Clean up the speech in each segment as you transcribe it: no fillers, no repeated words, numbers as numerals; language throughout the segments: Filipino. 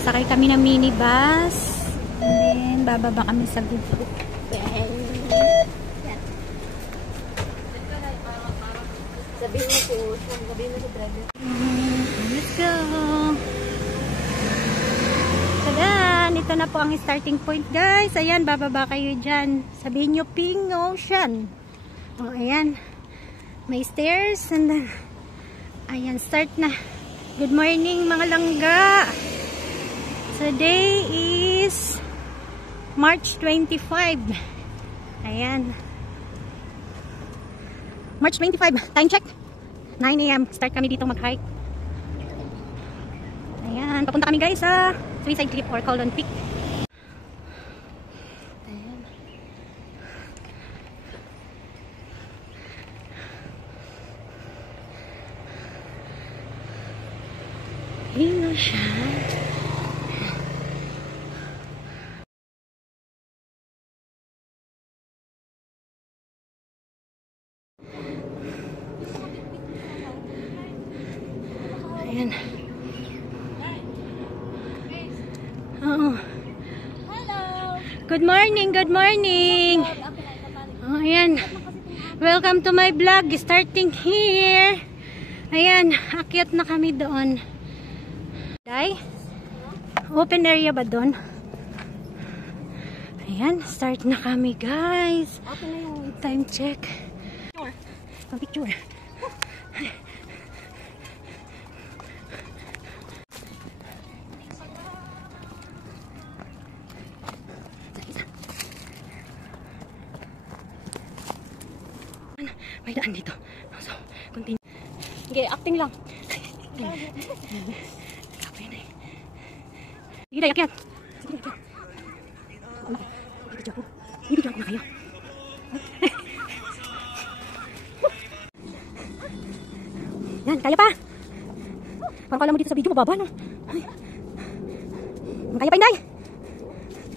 Sasakay kami ng minibus. And then, bababa kami sa Good Hope. Sabihin mo si Ocean, sabihin mo si driver. Let's go! Tadan! Ito na po ang starting point, guys. Ayan, bababa kayo dyan. Sabihin nyo, Ping Ocean. O, ayan. May stairs. And then, ayan, start na. Good morning, mga langga! Today is March 25. Ayan. March 25. Time check. 9 AM. Start kami dito mag-hike. Ayan. Papunta kami guys sa Suicide Cliff or Colon Peak. Ayan. Hino siya. Ayan. Oh. Hello! Good morning, good morning. Oh, ayan. Welcome to my vlog. Starting here. Ayan, akyat na kami doon. Day? Open area ba doon? Ayan, start na kami guys. Open na yung time check. picture. Picture. May daan dito. So, continue. Okay, acting lang. Kapay na eh. Sige, day, akyat. Sige, akyat. Ibigyan ko na kayo. Yan, kaya pa. Parang kala mo dito sa video, mababa no? Kaya pa, Inday.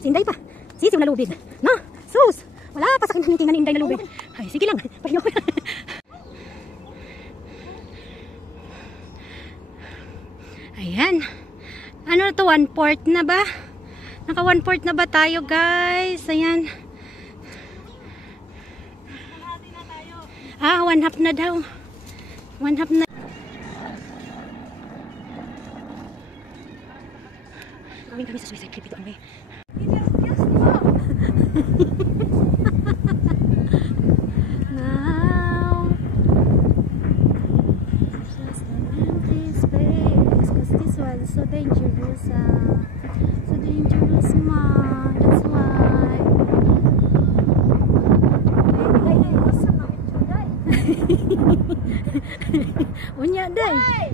Si Inday pa. Sisiw na lubid. No? Sus! Wala pa sa akin ng Inday na lubid. Ay, sige lang. Pahinga ko. Ayan. Ano to? 1/4 na ba? Naka 1/4 na ba tayo, guys? Ayan. Ah, 1/2 na daw. 1/2 na. Gawin kami sa Suicide Cliff ito. Ano eh? Now just an empty space, cause this was so dangerous, so dangerous, man. That's why. Unya day.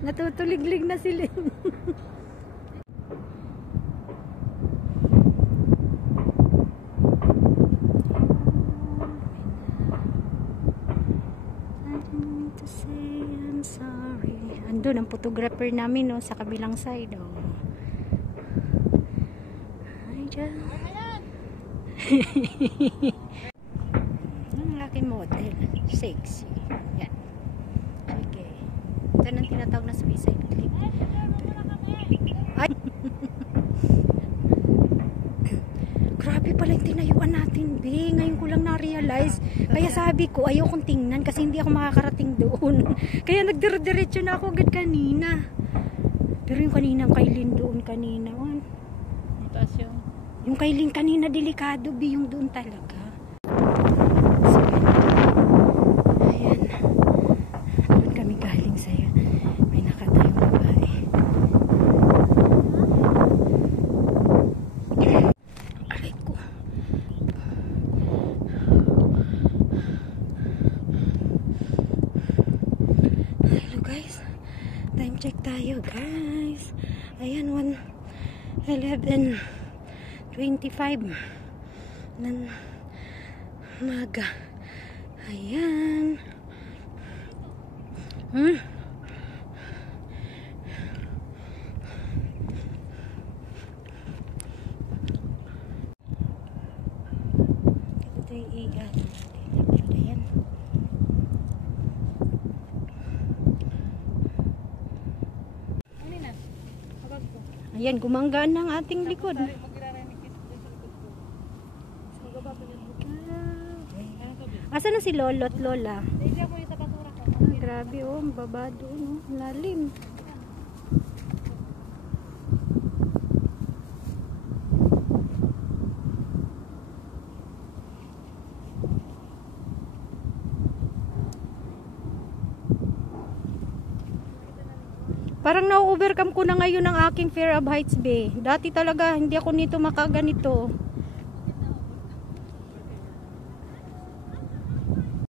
Natutuliglig na sila. To say I'm sorry. Andun ang photographer namin no, sa kabilang side. Oh. Ay, dyan. Ang aking model. Sexy. Yan. Sige. Ito nang tinatawag na Suicide Cliff. Ay! Grabe pala yung tinayuan natin, be. Ngayon ko lang na-realize. Kaya sabi ko, ayaw kong tingnan kasi hindi ako makakarating doon. Kaya nagdire-diretso na ako agad kanina. Pero yung kaninang Kailin doon kanina. Mataas yung... Yung Kailin kanina, delikado, be. Yung doon talaga. Ayan. Doon kami galing sa'yo. May nakatayong babae. Aray ko. Hello guys. Time check tayo guys. Ayan, 11:25 ng umaga. Ayan. Ito yung iyan. Ayan. Ayan, gumanggaan ng ating likod. Asa na si Lolo at Lola? Grabe oh, babado no, lalim. Parang na-overcome ko na ngayon ang aking fear of heights, be. Dati talaga hindi ako nito makaganito.